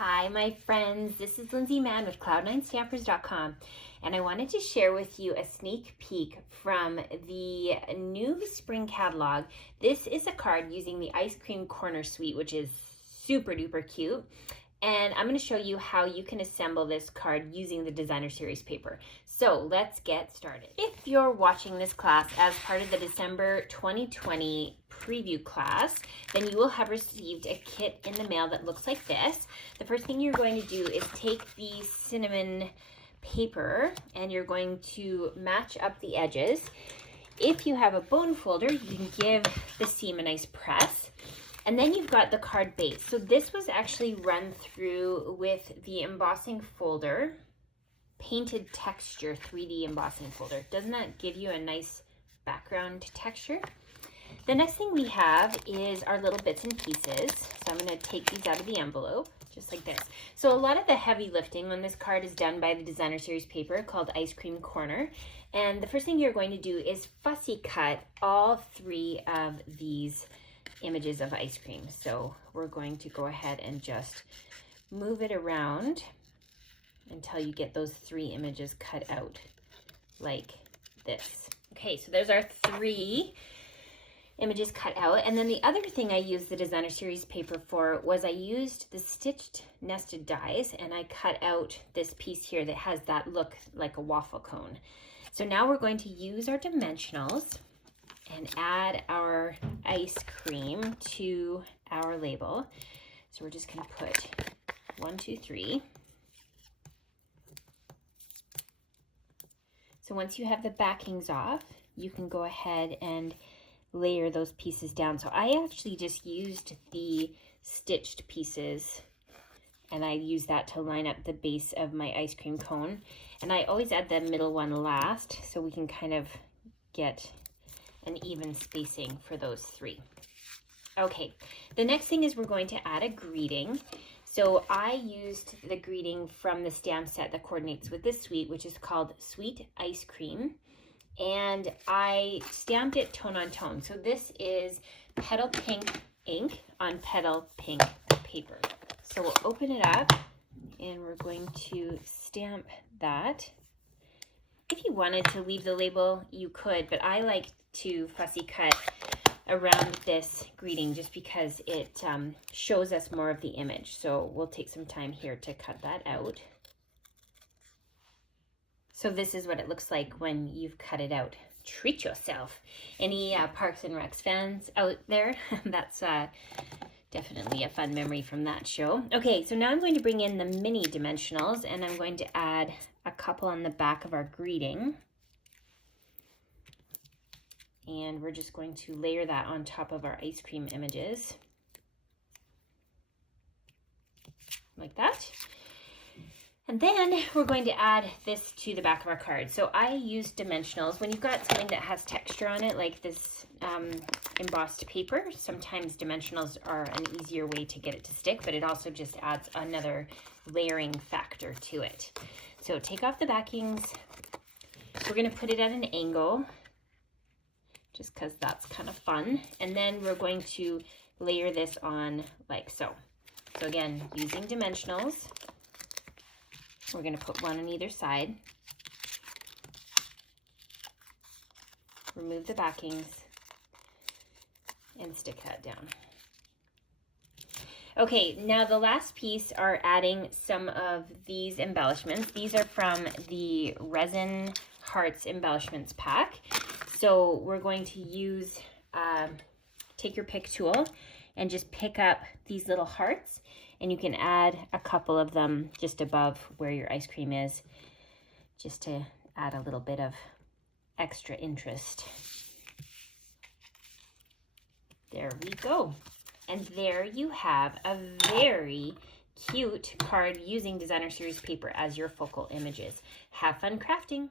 Hi, my friends. This is Lindsay Mann with Cloud9Stampers.com, and I wanted to share with you a sneak peek from the new spring catalog. This is a card using the Ice Cream Corner Suite, which is super duper cute. And I'm going to show you how you can assemble this card using the Designer Series paper. So let's get started. If you're watching this class as part of the December 2020 preview class, then you will have received a kit in the mail that looks like this. The first thing you're going to do is take the cinnamon paper and you're going to match up the edges. If you have a bone folder, you can give the seam a nice press. And then you've got the card base. So this was actually run through with the embossing folder, painted texture 3D embossing folder. Doesn't that give you a nice background texture? The next thing we have is our little bits and pieces. So I'm going to take these out of the envelope, just like this. So a lot of the heavy lifting on this card is done by the Designer Series paper called Ice Cream Corner. And the first thing you're going to do is fussy cut all three of these images of ice cream. So we're going to go ahead and just move it around until you get those three images cut out like this. Okay, so there's our three images cut out. And then the other thing I used the Designer Series paper for was I used the stitched nested dies and I cut out this piece here that has that look like a waffle cone. So now we're going to use our dimensionals and add our ice cream to our label. So we're just going to put 1, 2, 3. So once you have the backings off, you can go ahead and layer those pieces down. So I actually just used the stitched pieces and I use that to line up the base of my ice cream cone. And I always add the middle one last so we can kind of get an even spacing for those three. Okay, the next thing is we're going to add a greeting. So I used the greeting from the stamp set that coordinates with this suite, which is called Sweet Ice Cream. And I stamped it tone on tone. So this is Petal Pink ink on Petal Pink paper. So we'll open it up and we're going to stamp that. If you wanted to leave the label, you could, but I like to fussy cut around this greeting just because it shows us more of the image. So we'll take some time here to cut that out. So this is what it looks like when you've cut it out. Treat yourself. Any Parks and Recs fans out there? That's definitely a fun memory from that show. Okay, so now I'm going to bring in the mini dimensionals and I'm going to add a couple on the back of our greeting. And we're just going to layer that on top of our ice cream images. Like that. And then we're going to add this to the back of our card. So I use dimensionals. When you've got something that has texture on it, like this embossed paper, sometimes dimensionals are an easier way to get it to stick, but it also just adds another layering factor to it. So take off the backings. We're going to put it at an angle, just because that's kind of fun. And then we're going to layer this on like so. So again, using dimensionals, we're going to put one on either side. Remove the backings and stick that down. Okay, now the last piece are adding some of these embellishments. These are from the Resin Hearts Embellishments pack. So we're going to use, take your pick tool and just pick up these little hearts, and you can add a couple of them just above where your ice cream is, just to add a little bit of extra interest. There we go. And there you have a very cute card using Designer Series paper as your focal images. Have fun crafting.